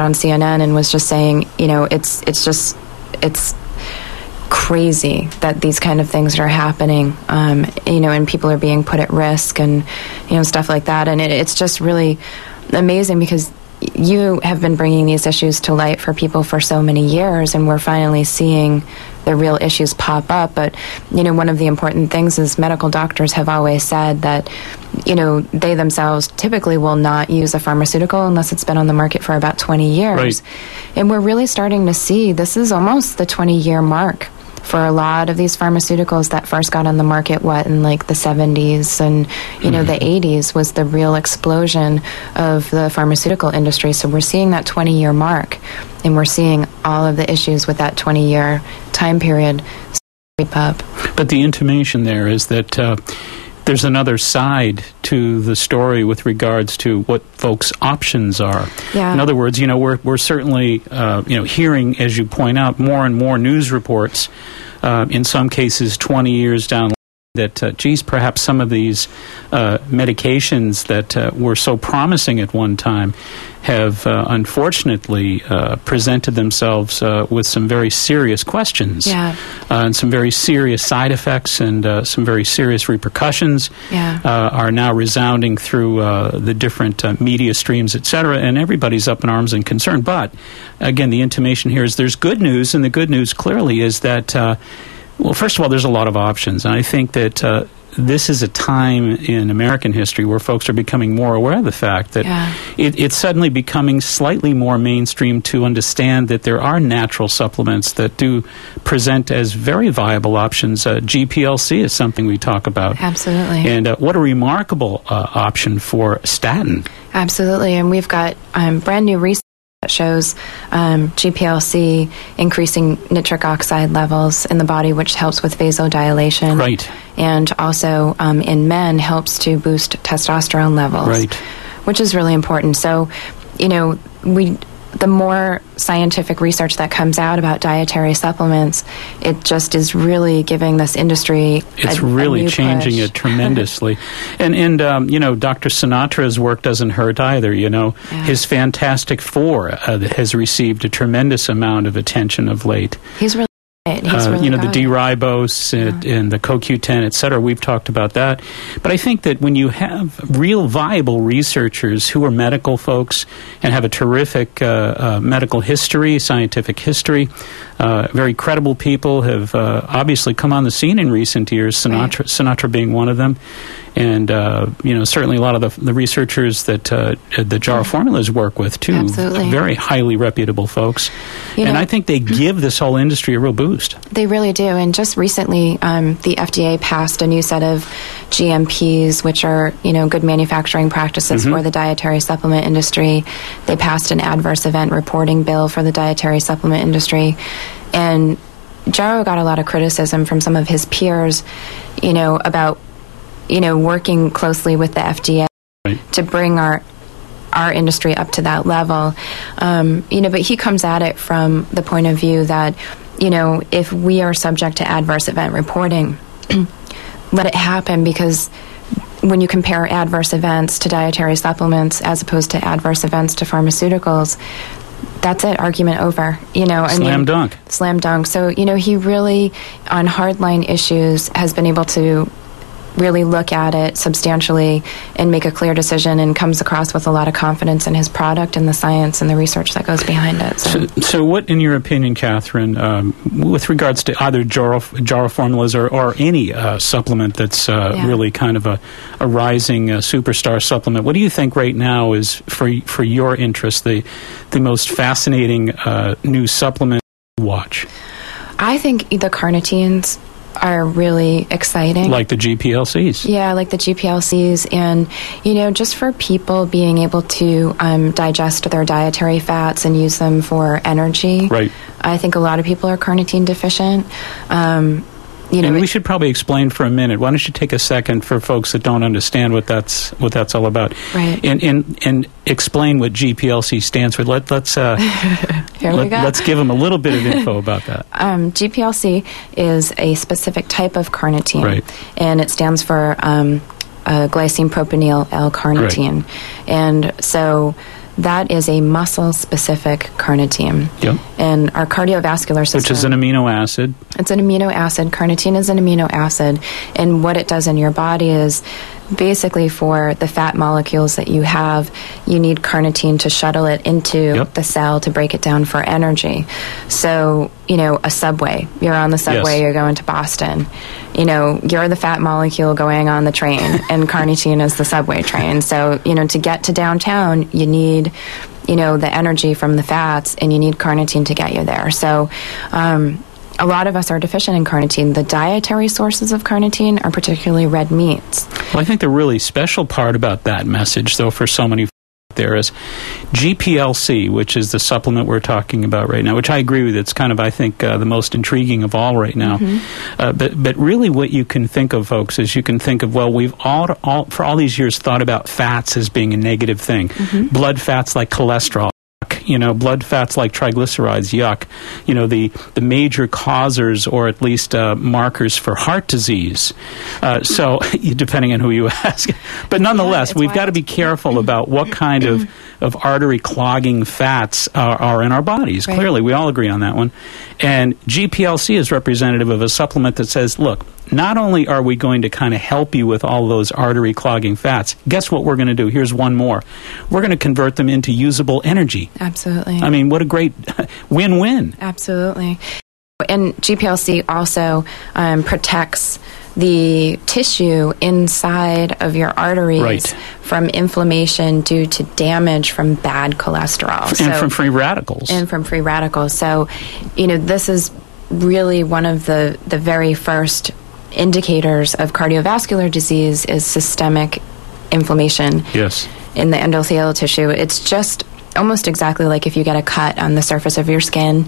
on CNN and was just saying, it's crazy that these kind of things are happening, and people are being put at risk and, stuff like that. And it's just really amazing because you have been bringing these issues to light for people for so many years, and we're finally seeing the real issues pop up. But, one of the important things is medical doctors have always said that, they themselves typically will not use a pharmaceutical unless it's been on the market for about 20 years. Right. And we're really starting to see this is almost the 20-year mark for a lot of these pharmaceuticals that first got on the market, in like the 70s and, the 80s was the real explosion of the pharmaceutical industry. So we're seeing that 20-year mark, and we're seeing all of the issues with that 20-year time period creep up. But the intimation there is that there's another side to the story with regards to what folks' options are. Yeah. In other words, we're certainly, hearing, as you point out, more and more news reports, in some cases 20 years down the line, that, perhaps some of these medications that were so promising at one time have unfortunately presented themselves with some very serious questions, and some very serious side effects and some very serious repercussions are now resounding through the different media streams, etc., and everybody's up in arms and concerned. But, again, the intimation here is there's good news, and the good news clearly is that, well, first of all, there's a lot of options, and I think that this is a time in American history where folks are becoming more aware of the fact that it's suddenly becoming slightly more mainstream to understand that there are natural supplements that do present as very viable options. GPLC is something we talk about. Absolutely. And what a remarkable option for statin. Absolutely. And we've got brand new research that shows GPLC increasing nitric oxide levels in the body, which helps with vasodilation. Right. And also in men helps to boost testosterone levels. Right. Which is really important. So, the more scientific research that comes out about dietary supplements, it just is really giving this industry it's really changing push. It tremendously. And Dr. Sinatra's work doesn't hurt either, His Fantastic Four has received a tremendous amount of attention of late. He's really the D-ribose and the CoQ10, et cetera. We've talked about that. But I think that when you have real viable researchers who are medical folks and have a terrific medical history, scientific history, very credible people have obviously come on the scene in recent years, Sinatra being one of them. And, certainly a lot of the researchers that the Jar Formulas work with, too. Absolutely. Very highly reputable folks. And I think they give this whole industry a real boost. They really do. And just recently, the FDA passed a new set of GMPs, which are, good manufacturing practices for the dietary supplement industry. They passed an adverse event reporting bill for the dietary supplement industry. And Jaro got a lot of criticism from some of his peers, about working closely with the FDA to bring our industry up to that level. But he comes at it from the point of view that, if we are subject to adverse event reporting, let it happen, because when you compare adverse events to dietary supplements as opposed to adverse events to pharmaceuticals, that's it, argument over. Slam dunk. Slam dunk. So, he really, on hardline issues, has been able to really look at it substantially and make a clear decision, and comes across with a lot of confidence in his product and the science and the research that goes behind it. So what, in your opinion, Catherine, with regards to either Jar Formulas or any supplement that's really kind of a rising superstar supplement, what do you think right now is, for your interest, the most fascinating new supplement to watch? I think the carnitines are really exciting. Like the GPLCs. Yeah, like the GPLCs. And, just for people being able to digest their dietary fats and use them for energy. Right. I think a lot of people are carnitine deficient. And we should probably explain for a minute. Why don't you take a second for folks that don't understand what that's all about, right? And explain what GPLC stands for. Let's give them a little bit of info about that. GPLC is a specific type of carnitine, right? And it stands for glycine propanyl L-carnitine, right. And so that is a muscle-specific carnitine. Yep. And our cardiovascular system... Which is an amino acid. It's an amino acid. Carnitine is an amino acid. And what it does in your body is basically for the fat molecules that you have, you need carnitine to shuttle it into the cell to break it down for energy. So, a subway. You're on the subway, you're going to Boston. You're the fat molecule going on the train, and carnitine is the subway train. So, to get to downtown, you need, the energy from the fats, and you need carnitine to get you there. So, a lot of us are deficient in carnitine. The dietary sources of carnitine are particularly red meats. Well, I think the really special part about that message, though, for so many there is GPLC, which is the supplement we're talking about right now, which I agree with. It's kind of, I think, the most intriguing of all right now. But really what you can think of, folks, is you can think of, well, we've all for all these years thought about fats as being a negative thing. Blood fats like cholesterol. Blood fats like triglycerides, yuck. The major causers, or at least markers for heart disease. So, depending on who you ask. But nonetheless, we've got to be careful about what kind of artery clogging fats are in our bodies. Right. Clearly, we all agree on that one. And GPLC is representative of a supplement that says, look, not only are we going to kind of help you with all those artery clogging fats, guess what we're going to do? Here's one more. We're going to convert them into usable energy. Absolutely. I mean, what a great win-win. Absolutely. And GPLC also protects the tissue inside of your arteries from inflammation due to damage from bad cholesterol. And from free radicals. So, this is really one of the very first indicators of cardiovascular disease is systemic inflammation in the endothelial tissue. It's just almost exactly like if you get a cut on the surface of your skin,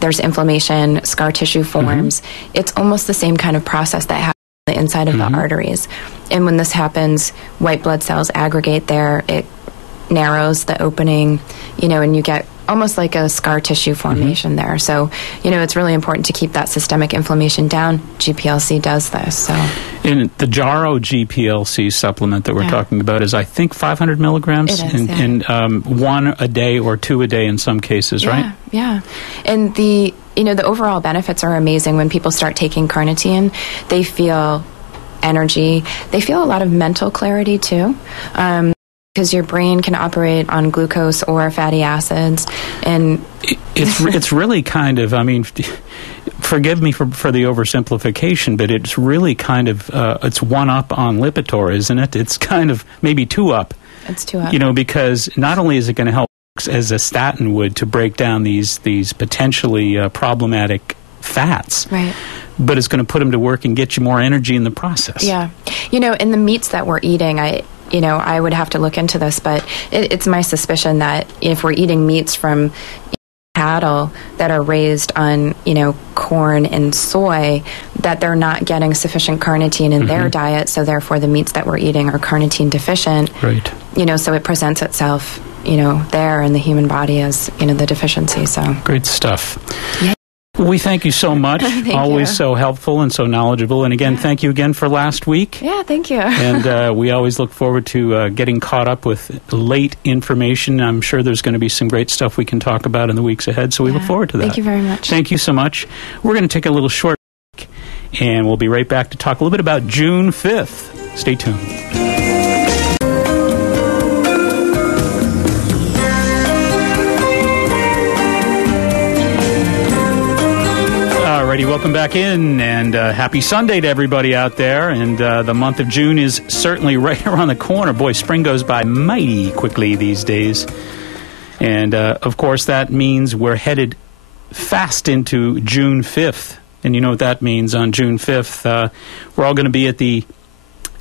there's inflammation, scar tissue forms. It's almost the same kind of process that happens on the inside of the arteries. And when this happens, white blood cells aggregate there. It narrows the opening, and you get almost like a scar tissue formation there. So, it's really important to keep that systemic inflammation down. GPLC does this. So, in the Jaro GPLC supplement that we're talking about is, I think, 500 milligrams, it is, and one a day or two a day in some cases, right? Yeah. And the overall benefits are amazing. When people start taking carnitine, they feel energy. They feel a lot of mental clarity too. Because your brain can operate on glucose or fatty acids, and it's really kind of, I mean, forgive me for the oversimplification, but it's really kind of it's one up on Lipitor, isn't it? It's kind of maybe two up. It's two up. Because not only is it going to help as a statin would to break down these potentially problematic fats, right? But it's going to put them to work and get you more energy in the process. Yeah, in the meats that we're eating, I would have to look into this, but it's my suspicion that if we're eating meats from cattle that are raised on, corn and soy, that they're not getting sufficient carnitine in their diet, so therefore the meats that we're eating are carnitine deficient. Right. So it presents itself, there in the human body as, the deficiency. So great stuff. Yeah. We thank you so much. Always so helpful and so knowledgeable. And again, thank you again for last week. Yeah, thank you. And we always look forward to getting caught up with late information. I'm sure there's going to be some great stuff we can talk about in the weeks ahead, so we look forward to that. Thank you very much. Thank you so much. We're going to take a little short break, and we'll be right back to talk a little bit about June 5th. Stay tuned. Alrighty, welcome back in, and happy Sunday to everybody out there. And the month of June is certainly right around the corner. Boy, spring goes by mighty quickly these days. And, of course, that means we're headed fast into June 5th. And you know what that means. On June 5th, we're all going to be at the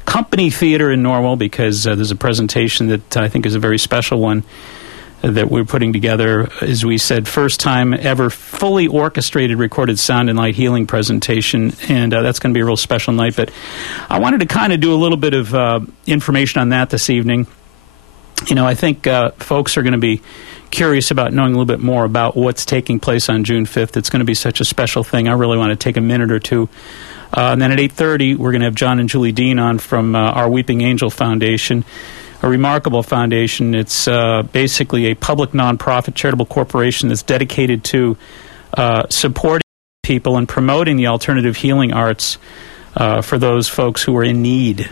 Company Theater in Norwell because there's a presentation that I think is a very special one that we're putting together, as we said, first time ever fully orchestrated recorded sound and light healing presentation, and that's going to be a real special night. But I wanted to kind of do a little bit of information on that this evening. I think folks are going to be curious about knowing a little bit more about what's taking place on June 5th. It's going to be such a special thing. I really want to take a minute or two. And then at 8:30, we're going to have John and Julie Dean on from our Weeping Angel Foundation. a remarkable foundation. It's basically a public nonprofit charitable corporation that's dedicated to supporting people and promoting the alternative healing arts for those folks who are in need.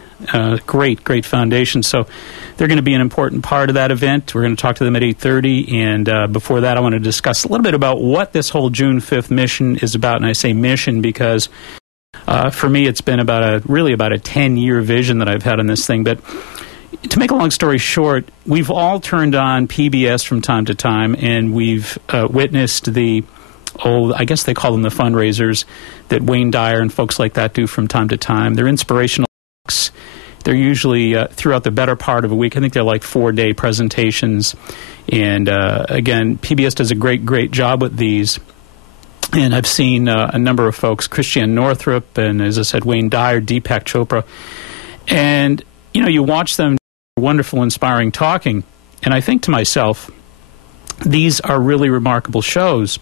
Great foundation. So they're going to be an important part of that event. We're going to talk to them at 8:30, and before that I want to discuss a little bit about what this whole June 5th mission is about. And I say mission because for me it's been about a 10-year vision that I've had on this thing. But to make a long story short, we've all turned on PBS from time to time, and we've witnessed the I guess they call them the fundraisers that Wayne Dyer and folks like that do from time to time. They're inspirational talks. They're usually throughout the better part of a week. I think they're like 4-day presentations. And again, PBS does a great job with these. And I've seen a number of folks, Christiane Northrup, and as I said, Wayne Dyer, Deepak Chopra. And, you watch them, wonderful, inspiring talking. And I think to myself, these are really remarkable shows.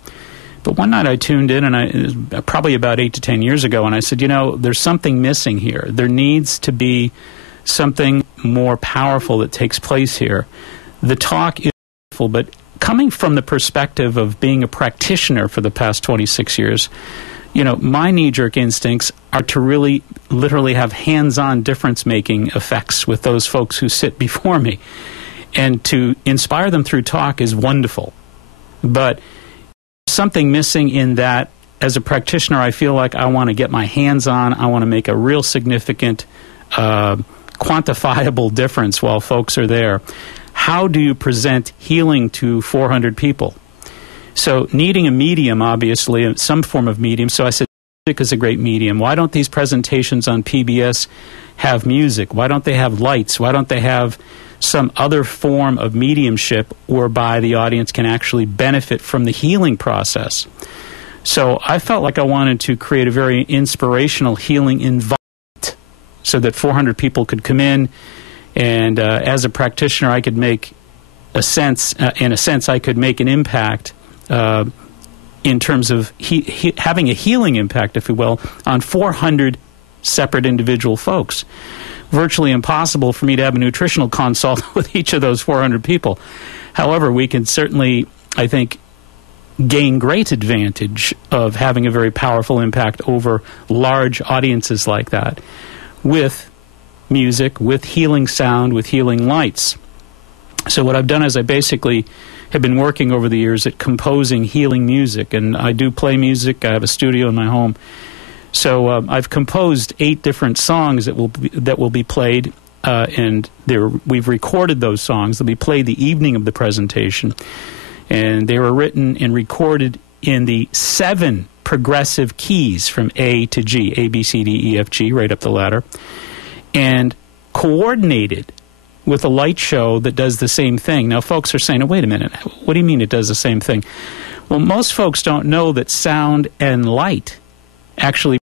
But one night I tuned in, and probably about 8 to 10 years ago, and I said, there's something missing here. There needs to be something more powerful that takes place here. The talk is powerful, but coming from the perspective of being a practitioner for the past 26 years, my knee-jerk instincts are to really, literally have hands-on difference-making effects with those folks who sit before me. And to inspire them through talk is wonderful. But something missing in that. As a practitioner, I feel like I want to get my hands on. I want to make a real significant, quantifiable difference while folks are there. How do you present healing to 400 people? So needing a medium, obviously, some form of medium. So I said, music is a great medium. Why don't these presentations on PBS have music? Why don't they have lights? Why don't they have some other form of mediumship whereby the audience can actually benefit from the healing process? So I felt like I wanted to create a very inspirational healing environment so that 400 people could come in, and as a practitioner I could make I could make an impact in terms of having a healing impact, if you will, on 400 separate individual folks. Virtually impossible for me to have a nutritional consult with each of those 400 people. However, we can certainly, I think, gain great advantage of having a very powerful impact over large audiences like that with music, with healing sound, with healing lights. So what I've done is I basically have been working over the years at composing healing music, and I do play music. I have a studio in my home. So I've composed 8 different songs that will be played, and we've recorded those songs. They'll be played the evening of the presentation, and they were written and recorded in the 7 progressive keys from A to G, A, B, C, D, E, F, G, right up the ladder, and coordinated with a light show that does the same thing. Now, folks are saying, oh, wait a minute, what do you mean it does the same thing? Well, most folks don't know that sound and light actually